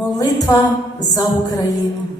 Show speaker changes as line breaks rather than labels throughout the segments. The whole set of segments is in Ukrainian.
Молитва за Україну.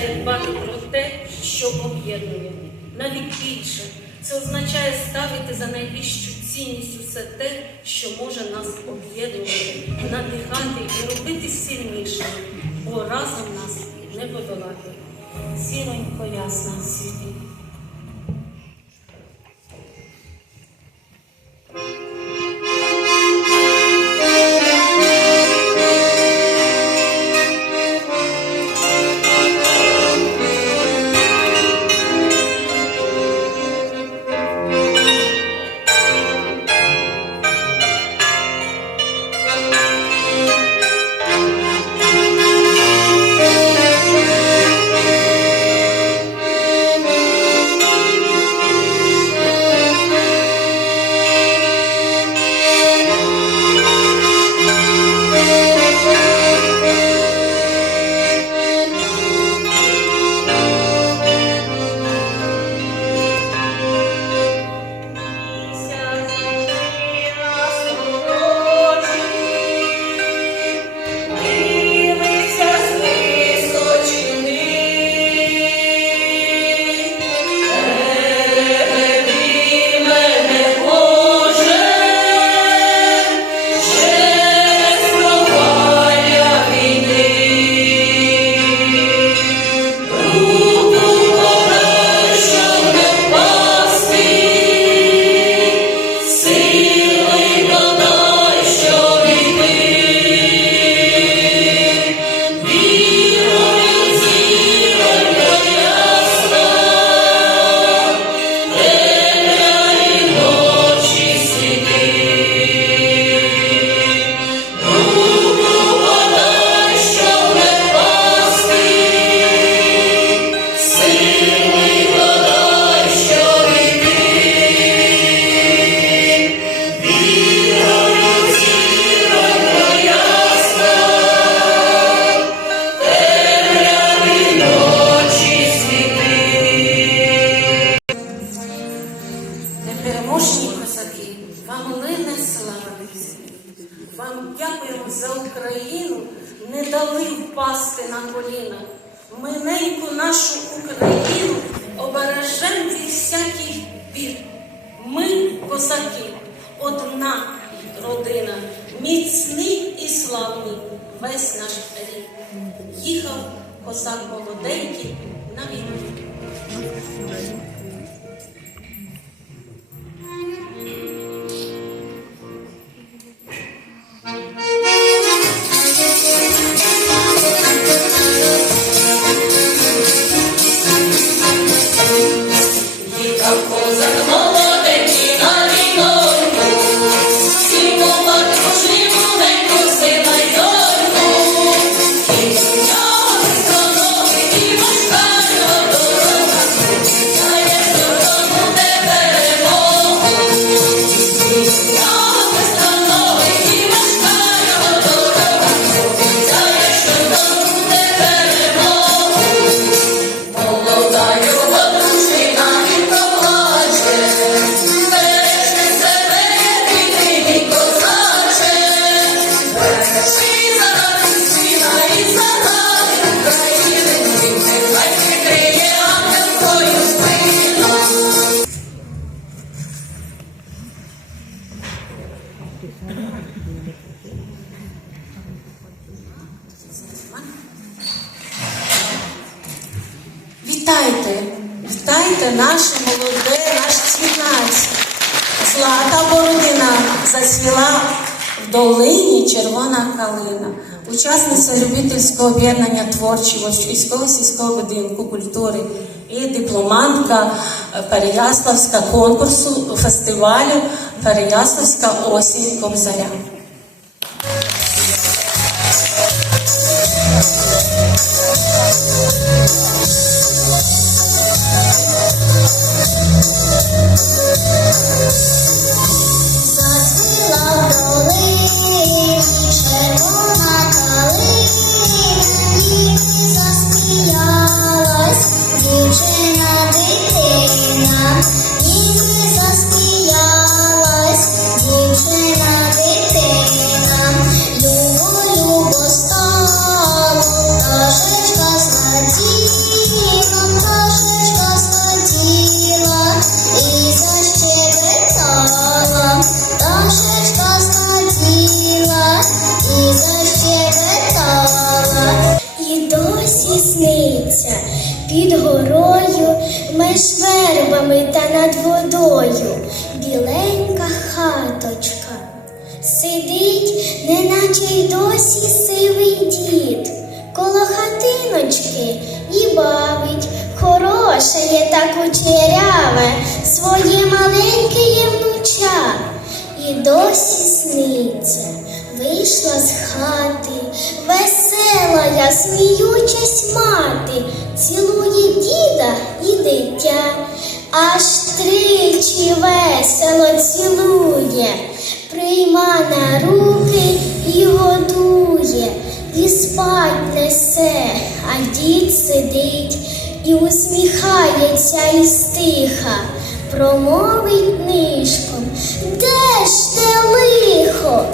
означає дбати про те, що об'єднує. Навіть більше це означає ставити за найвищу цінність усе те, що може нас об'єднувати, надихати і робити сильніше, бо разом нас не подолати. Сіронько ясна світі.
учасниця любительського об'єднання творчості, військово сільського будинку культури і дипломантка е, Переяславська конкурсу фестивалю Переяславська осінь
Комзаря. Thank you. Маленьке є внуча, і досі сниться, вийшла з хати, весела я, сміючась мати, цілує діда і дитя, аж тричі весело цілує прийма на руки і годує, і спать несе, а дід сидить і усміхається і стиха, промовить нишком, де ж те лихо,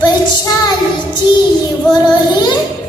печалі тії вороги.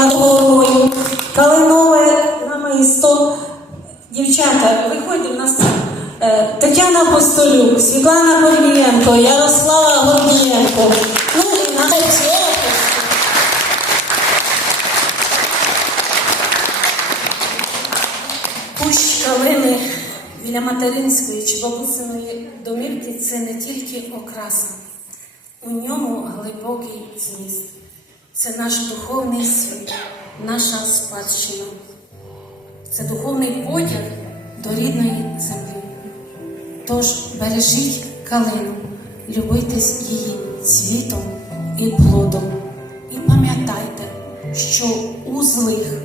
Над головою, калинове намисто. Дівчата, виходьте в нас е, Тетяна Постолюк, Світлана Корнієнко, Ярослава Гордієнко. Ну і цього. Кущ калини біля материнської чи бабусиної домівки це не тільки окраса. У ньому глибокий зміст. Це наш духовний світ, наша спадщина. Це духовний потяг до рідної землі. Тож бережіть калину, любуйтесь її цвітом і плодом. І пам'ятайте, що у злих,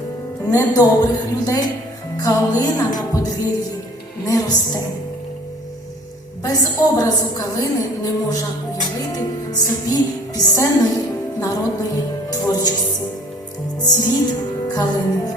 недобрих людей калина на подвір'ї не росте. Без образу калини не можна уявити собі пісенної народної творчості. Цвіт калини.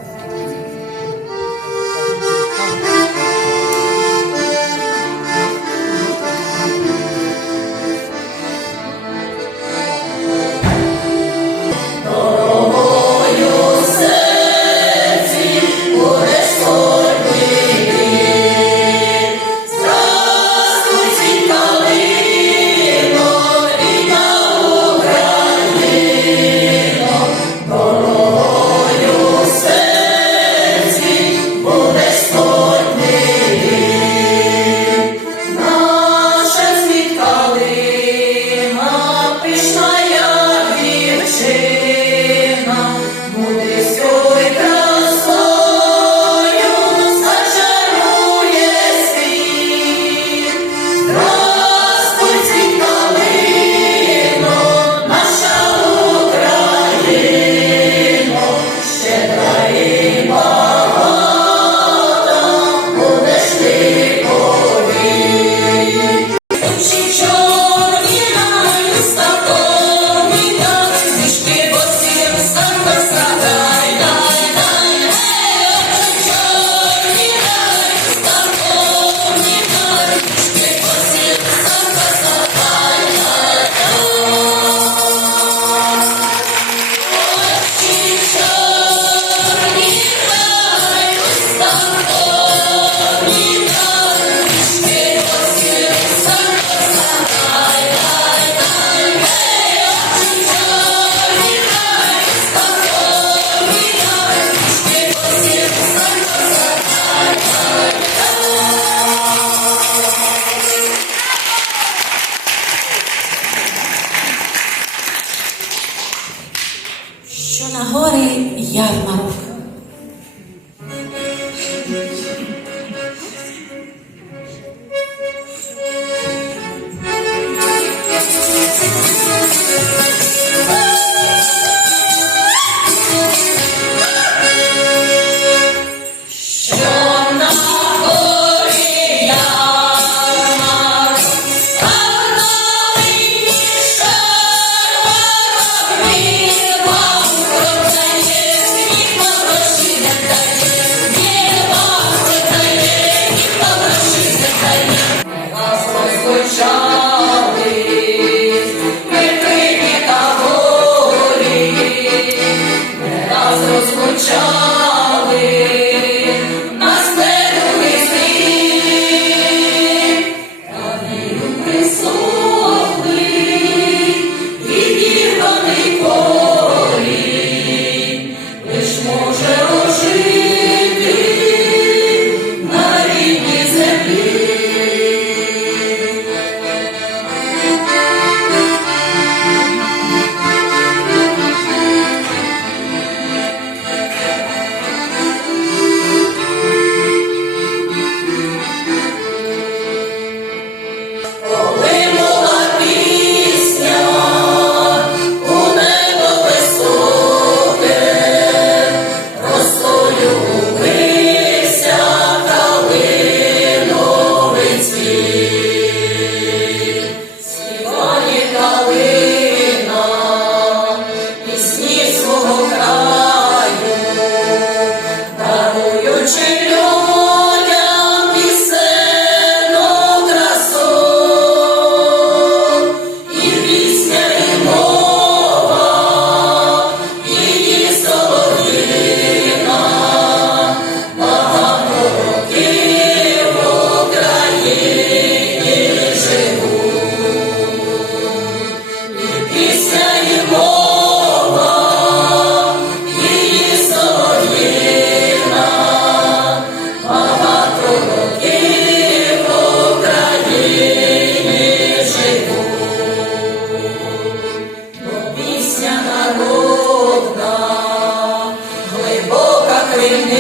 Любіть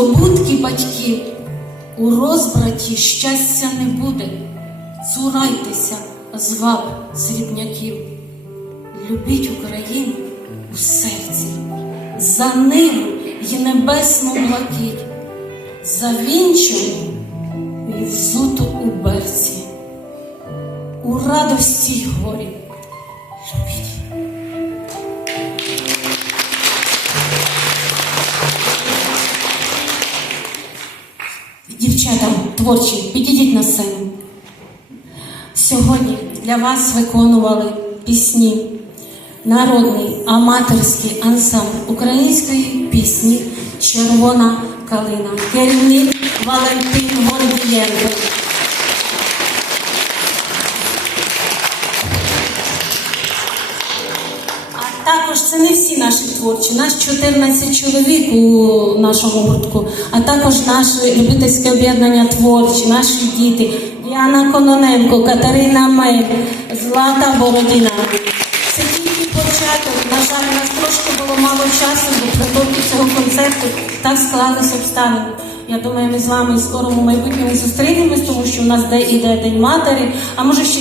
здобутки батьків. У розбраті щастя не буде, цурайтеся зваб срібняків. Любіть Україну у серці, за ним й небесну блакить, завінчену і взуту у берці, у радості й горі. Любіть. Дівчата творчі, підійдіть на сцену. Сьогодні для вас виконували пісні народний аматорський ансамбль української пісні Червона калина. Керівник Валентин Гордієнко. Це не всі наші творчі, нас 14 чоловік у нашому гуртку, а також наше любительське об'єднання творчі, наші діти. Яна Кононенко, Катерина Мель, Злата Бородіна. Це тільки початок. На жаль, у нас трошки було мало часу до підготовки цього концерту. Так склалися обставини. Я думаю, ми з вами в скорому майбутньому зустрінемось, тому що в нас де іде День матері, а може ще